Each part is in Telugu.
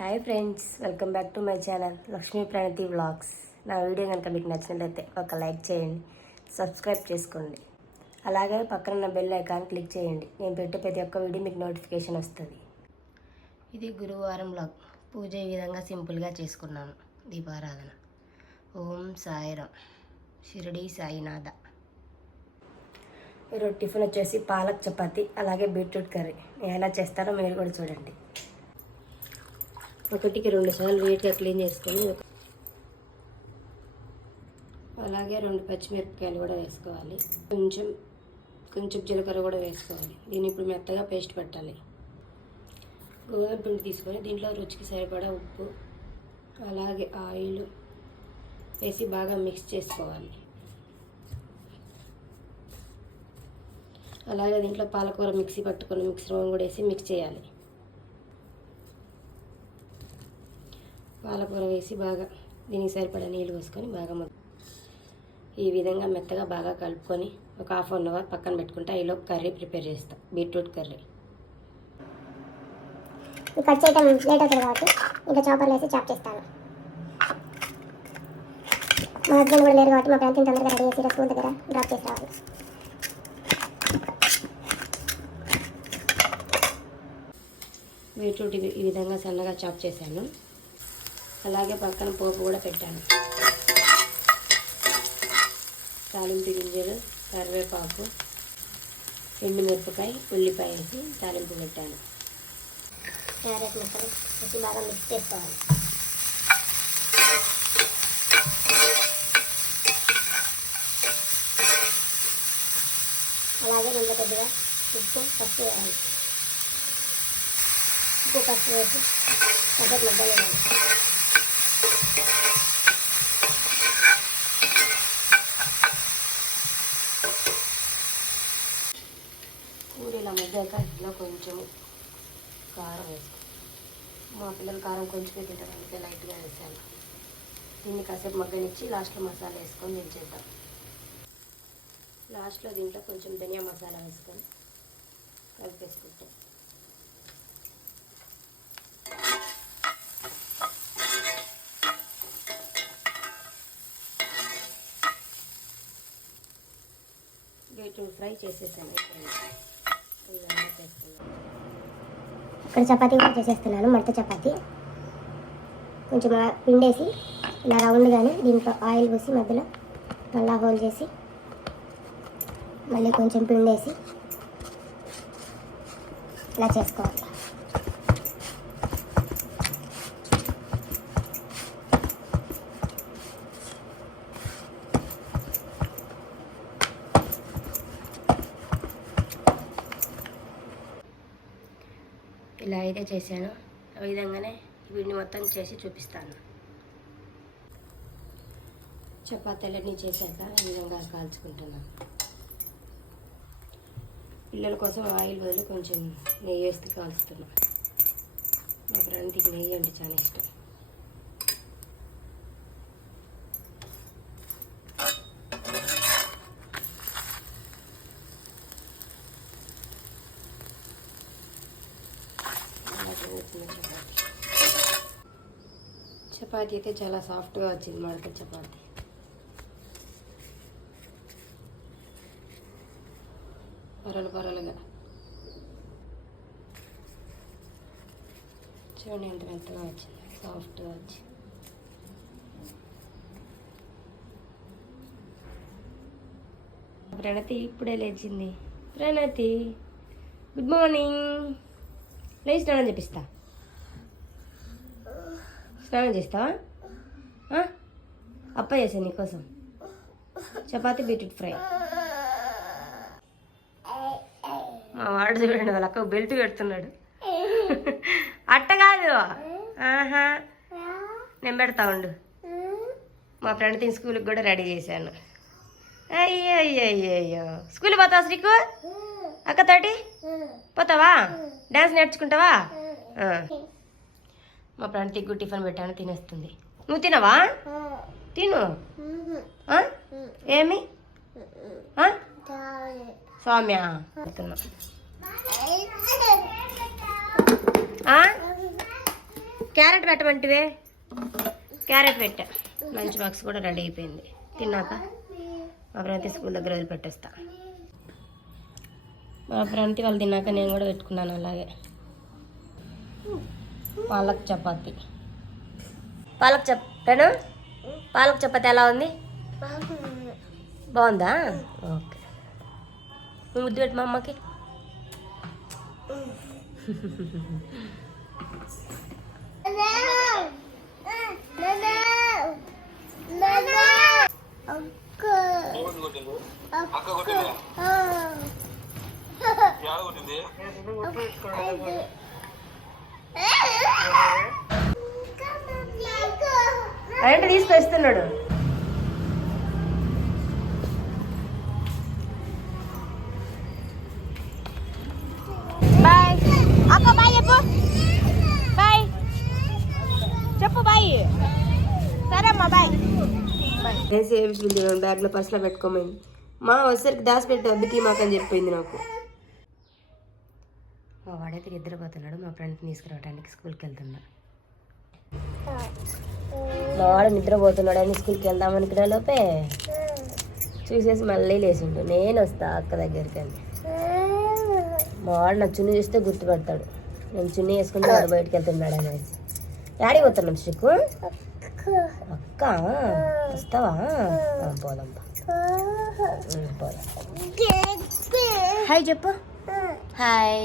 Hi friends, welcome back to my channel Lakshmi Pranathi vlogs. నా వీడియో కనుక మీకు నచ్చినట్లయితే ఒక లైక్ చేయండి, సబ్స్క్రైబ్ చేసుకోండి. అలాగే పక్కన ఉన్న బెల్ ఐకాన్ క్లిక్ చేయండి. నేను పెట్టే ప్రతి ఒక్క వీడియో మీకు నోటిఫికేషన్ వస్తుంది. ఇది గురువారం వ్లాగ్. పూజ ఈ విధంగా సింపుల్గా చేసుకున్నాను. దీపారాధన. ఓం సాయిరామ్, షిరిడి సాయినాథ. ఈరోజు టిఫిన్ వచ్చేసి పాలక్ చపాతి, అలాగే బీట్రూట్ కర్రీ. నేను ఎలా చేస్తారో మీరు కూడా చూడండి. ఒకటికి 2 సార్లు నీట్గా క్లీన్ చేసుకొని అలాగే 2 పచ్చిమిరపకాయలు కూడా వేసుకోవాలి. కొంచెం జీలకర్ర కూడా వేసుకోవాలి. దీన్ని ఇప్పుడు మెత్తగా పేస్ట్ పెట్టాలి. గోధుమ పిండి తీసుకొని దీంట్లో రుచికి సరిపడా ఉప్పు అలాగే ఆయిల్ వేసి బాగా మిక్స్ చేసుకోవాలి. అలాగే దీంట్లో పాలకూర మిక్సీ పట్టుకొని మిక్సర్ కూడా వేసి మిక్స్ చేయాలి. పాలకూర వేసి బాగా దీనికి సరిపడా నీళ్ళు పోసుకొని బాగా ఈ విధంగా మెత్తగా బాగా కలుపుకొని ఒక ½ అవర్ పక్కన పెట్టుకుంటే ఈలో కర్రీ ప్రిపేర్ చేస్తాం. బీట్రూట్ కర్రీ కట్ చేయడం లేట్ అవుతుంది కాబట్టి ఇంకా చాపర్లు వేసి చాప్ చేస్తాను. మా హస్బెండ్ కూడా లేరు కాబట్టి మా ఫ్రెండ్స్ తొందరగా రెడీ చేసి స్కూల్ దగ్గర డ్రాప్ చేసి రావాలి. బీట్రూట్ ఈ విధంగా సన్నగా చాప్ చేశాను. అలాగే పక్కన పోపు కూడా పెట్టాను. తాలింపు గింజలు, కరివేపాకు, ఎండుమిరపకాయ, ఉల్లిపాయ వేసి తాలింపు పెట్టాను. క్యారెట్ ముక్కలు వేసి బాగా మిక్స్ చేసుకోవాలి. అలాగే దీంట్లో కొద్దిగా ఉప్పు పసుపు వేయాలి. ఉప్పు పసుపు వేసి కొద్దిగా ముద్దలు వేయాలి. పూరీల మధ్యాక ఇంట్లో కొంచెం కారం వేసుకో. మా పిల్లలు కారం కొంచెమే తింటారు, అందుకే లైట్గా వేసాను. దీన్ని కాసేపు మగ్గనిచ్చి లాస్ట్లో మసాలా వేసుకొని దించేద్దాం. లాస్ట్లో దీంట్లో కొంచెం ధనియా మసాలా వేసుకొని కలిపేసుకుంటాం. బీట్రూట్ ఫ్రై చేసేసాను. ఇక్కడ చపాతీ కూడా చేసేస్తున్నాను. మడత చపాతీ కొంచెం పిండేసి ఇలా రౌండ్గానే దీంట్లో ఆయిల్ పోసి మధ్యలో మళ్ళా హోల్ చేసి మళ్ళీ కొంచెం పిండేసి ఇలా చేసుకోవాలి. ఇలా అయితే చేశాను. ఆ విధంగానే వీడిని మొత్తం చేసి చూపిస్తాను. చపాతీలన్నీ చేశాక ఈ విధంగా కాల్చుకుంటున్నాను. పిల్లల కోసం ఆయిల్ బదులు కొంచెం నెయ్యి వేస్తే కాల్చుతున్నాను. మా ఫ్రెండ్కి నెయ్యి అంటే చాలా ఇష్టం. చపాతీ అయితే చాలా సాఫ్ట్గా వచ్చింది. మడత చపాతీ పొరలుగా చూడండి ఎంత మెత్తగా వచ్చింది, సాఫ్ట్గా వచ్చి. ప్రణతి ఇప్పుడే లేచింది. ప్రణతి గుడ్ మార్నింగ్. లేచి స్నానం చేపిస్తా. స్నానం చేస్తావా? అప్ప చేసాను నీకోసం చపాతీ బీట్రూట్ ఫ్రై. మా వాడు చూడండి వాళ్ళ అక్క బెల్ట్ పెడుతున్నాడు. అట్ట కాదు, ఆహా నేను పెడతా ఉండు. మా ఫ్రెండ్ తిని స్కూల్కి కూడా రెడీ చేశాను. అయ్యో అయ్యో అయ్యో అయ్యో, స్కూల్కి పోతావా శ్రీకు? అక్కతోటి పోతావా? డ్యాన్స్ నేర్చుకుంటావా? మా ఫ్రెండ్ తిగ్గు టిఫిన్ పెట్టాను, తినేస్తుంది. నువ్వు తినవా? తిను. ఏమి సౌమ్య క్యారెట్ పెట్టమంటివే, క్యారెట్ పెట్టా. లంచ్ బాక్స్ కూడా రెడీ అయిపోయింది. తిన్నాక మా ప్రణతి స్కూల్ దగ్గర వదిలిపెట్టేస్తా. మా ప్రణతి వాళ్ళు తిన్నాక నేను కూడా పెట్టుకున్నాను అలాగే. పాలక్ చపాతి. పాలక్ చపాతి ఎలా ఉంది? బాగుందా? ఓకే. నువ్వు ముద్దు పెట్టు మా అమ్మకి. అంటే తీసుకొస్తున్నాడు. బాయ్ అక్క, బాయ్ చెప్పు. బాయ్ చెప్పు. బాయ్. సరే అమ్మా, బాయ్. బ్యాగ్లో పర్సులో పెట్టుకోమైంది. మా వచ్చేసరికి దాచిపెట్టి వద్దుకి మాకని చెప్పింది నాకు. మా వాడైతే నిద్రపోతున్నాడు. మా ఫ్రెండ్ని తీసుకురావడానికి స్కూల్కి వెళ్తున్నా. మా వాడు నిద్రపోతున్నాడు అని స్కూల్కి వెళ్దామనుకునే లోపే చూసేసి మళ్ళీ లేచిండు. నేను వస్తా అక్క దగ్గరికి అని. మా వాడు నా చున్నీ చూస్తే గుర్తుపడతాడు. నేను చున్నీ వేసుకుంటే వాడు బయటకు వెళ్తున్నాడు అనేసి. డాడీ పోతున్నాం శ్రీకు. అక్క వస్తావా? పోదాం పోదాం. హాయ్ చెప్పు. హాయ్.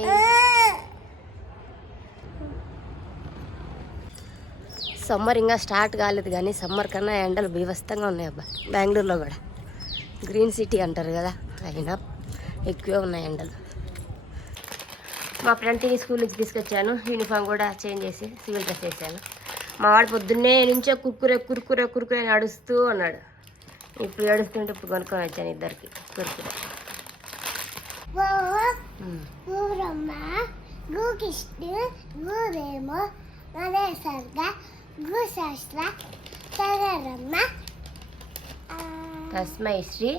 సమ్మర్ ఇంకా స్టార్ట్ కాలేదు కానీ సమ్మర్ కన్నా ఎండలు బీభత్సంగా ఉన్నాయి అబ్బా. బెంగళూరులో కూడా గ్రీన్ సిటీ అంటారు కదా, అయినా ఎక్కువే ఉన్నాయి ఎండలు. మా ఫ్రెండ్ని స్కూల్ నుంచి తీసుకొచ్చాను. యూనిఫామ్ కూడా చేంజ్ చేసి సివిల్ డ్రెస్ వేసాను. మా వాడు పొద్దున్నే నుంచే కుర్కురే కుర్కురే కుర్కురే అని అడుస్తూ ఉన్నాడు. ఇప్పుడు ఏడుస్తుంటే ఇప్పుడు కొనుక్కొని వచ్చాను ఇద్దరికి కుర్కురే. తస్మై శ్రీ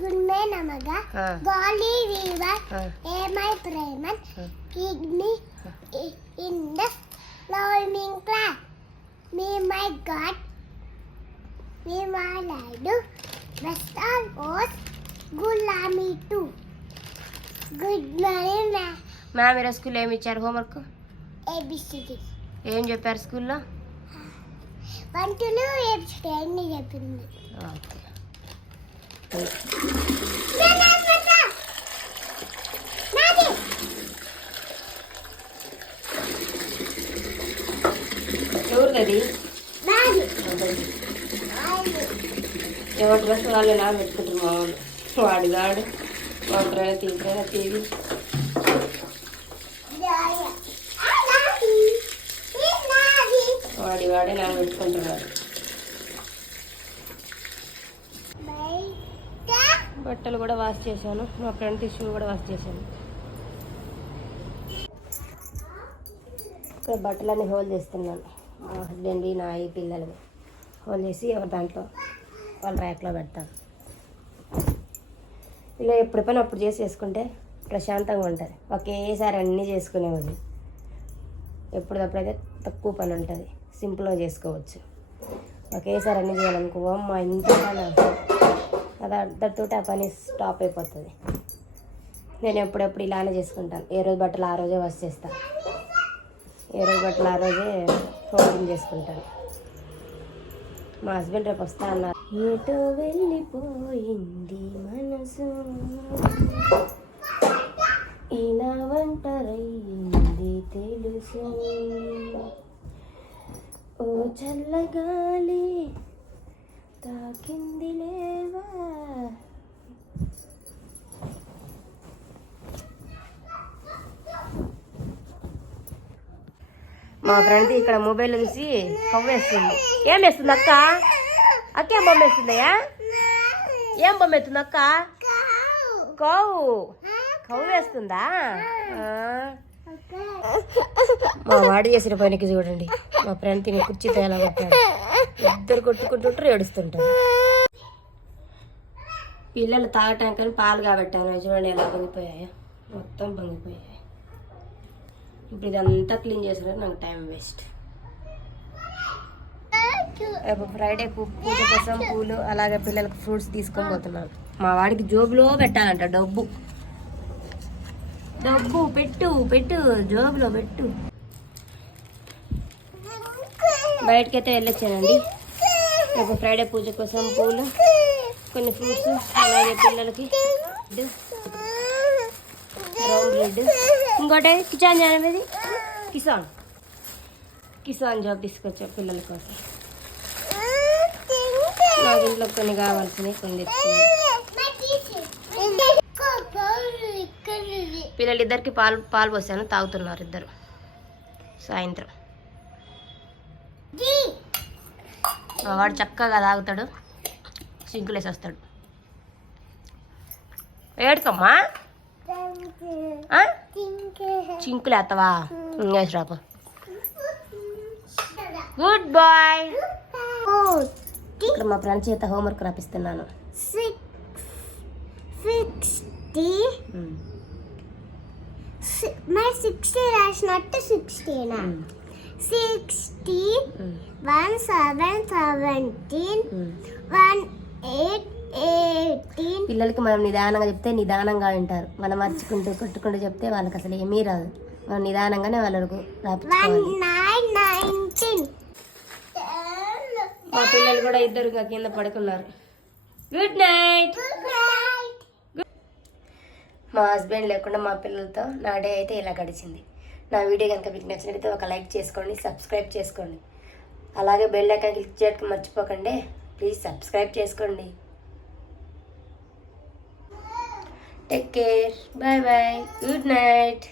గుణమే నమగా గాలి వీవర్ ఏమై ప్రేమన్ కిడ్నీ ఇండస్ లవింగ్ క్లాస్ మీ మై గాడ్ మీ మై లైడు వెస్టర్న్ ఓస్ గులామీ టు. Good morning ma'am. ఈరోజు స్కూల్లో ఏమి ఇచ్చారు హోంవర్క్? ఏబిసిడి. ఏం చెప్పారు స్కూల్లో? 1 to 2 ఏబిసిడి అన్ని చెప్పింది. ఓకే. ఎవరిది? ఎవరి డ్రెస్ వాళ్ళు ఎలా పెట్టుకుంటారు మా వాళ్ళు. వాడిగాడు వాడిరైనా తీసిరైనా తీవి. వాడే నా పెట్టుకుంటున్నాడు. బట్టలు కూడా వాష్ చేశాను. మా ఫ్రెండ్ షూ కూడా వాష్ చేశాను. ఇక్కడ బట్టలన్నీ హోల్ చేస్తున్నాను. మా హస్బెండ్ నా ఈ పిల్లలు హోల్ చేసి ఎవరి దాంట్లో వాళ్ళ ర్యాక్లో పెడతాను. ఇలా ఎప్పుడు పని అప్పుడు చేసుకుంటే ప్రశాంతంగా ఉంటుంది. ఒకేసారి అన్నీ చేసుకునేవాళ్ళు. ఎప్పుడప్పుడైతే తక్కువ పని ఉంటుంది, సింపుల్గా చేసుకోవచ్చు. ఒకేసారి అన్నీ చేయాలనుకో అమ్మ ఇంత పని అది అద్దరితో ఆ పని స్టాప్ అయిపోతుంది. నేను ఎప్పుడెప్పుడు ఇలానే చేసుకుంటాను. ఏ రోజు బట్టలు ఆ రోజే వాష్ చేస్తాను, ఏ రోజు బట్టలు ఆ రోజే ఫోల్డింగ్ చేసుకుంటాను. మా హస్బెండ్ రేపు వస్తా అన్నారు. ఏటో వెళ్ళిపోయింది మనసు ఇలా ఒంటరయ్యింది తెలుసు, ఓ చల్లగాలి తాకింది లేవా. మా ఫ్రెండ్ ఇక్కడ మొబైల్ చూసి కవ్వేస్తుంది. ఏం వేస్తుంది అక్క? అక్క ఏం బొమ్మ వేస్తుందయ్యా? ఏం బొమ్మ వేస్తుంది అక్క? కవ్వు వేస్తుందా? మా వాడు చేసిన పనికి చూడండి. మా ఫ్రెండ్ తిని కుర్చీతో ఎలా కొట్టాడు. ఇద్దరు కొట్టుకుంటుంటారు, ఏడుస్తుంటారు. పిల్లలు తాగటానికని పాలు కాబట్టాను. చూడండి ఎలా పొంగిపోయాయో, మొత్తం పొంగిపోయాయి. ఇప్పుడు ఇదంతా క్లీన్ చేసిన నాకు టైం వేస్ట్. రేపు ఫ్రైడే పూజ కోసం పూలు అలాగే పిల్లలకు ఫ్రూట్స్ తీసుకొని పోతున్నాను. మా వాడికి జోబులో పెట్టాలంట డబ్బు. డబ్బు పెట్టు పెట్టు జోబులో పెట్టు. బయటకైతే వెళ్ళొచ్చానండి. రేపు ఫ్రైడే పూజ కోసం పూలు, కొన్ని ఫ్రూట్స్, అలాగే పిల్లలకి రౌండ్ బ్రెడ్, ఇంకోటి కిసాన్ జాన్ అనేది కిసాన్ జాబ్ తీసుకొచ్చా పిల్లల కోసం. నాకు ఇంట్లో కొన్ని కావాల్సినవి కొన్ని తెచ్చుకున్నాను. పిల్లలిద్దరికి పాలు పోసాను, తాగుతున్నారు ఇద్దరు. సాయంత్రం మా వాడు చక్కగా తాగుతాడు, సింకులేసి వస్తాడు. ఏడుకమ్మా చింకులేస్తావా? ఇంకేసి రాకు. Good boy. ఇక్కడ మా ఫ్రెండ్ చేత హోంవర్క్ రాపిస్తున్నాను. 60 రాసినట్టు 16 60 1 7 17 1 8 18. పిల్లలకి మనం నిదానంగా చెప్తే నిదానంగా వింటారు. మనం మర్చుకుంటూ కొట్టుకుంటూ చెప్తే వాళ్ళకి అసలు ఏమీ రాదు. మనం నిదానంగానే వాళ్ళకు రాపించుకోవాలి. 9 19. మా పిల్లలు కూడా ఇద్దరు కింద పడుకున్నారు. Good night. మా హస్బెండ్ లేకుండా మా పిల్లలతో నా డే అయితే ఇలా గడిచింది. నా వీడియో కనుక మీకు నచ్చినట్లయితే ఒక లైక్ చేసుకోండి, సబ్స్క్రైబ్ చేసుకోండి. అలాగే బెల్ ఐకాన్ క్లిక్ చేయడం మర్చిపోకండి. ప్లీజ్ సబ్స్క్రైబ్ చేసుకోండి. Take care. Bye bye. Good night.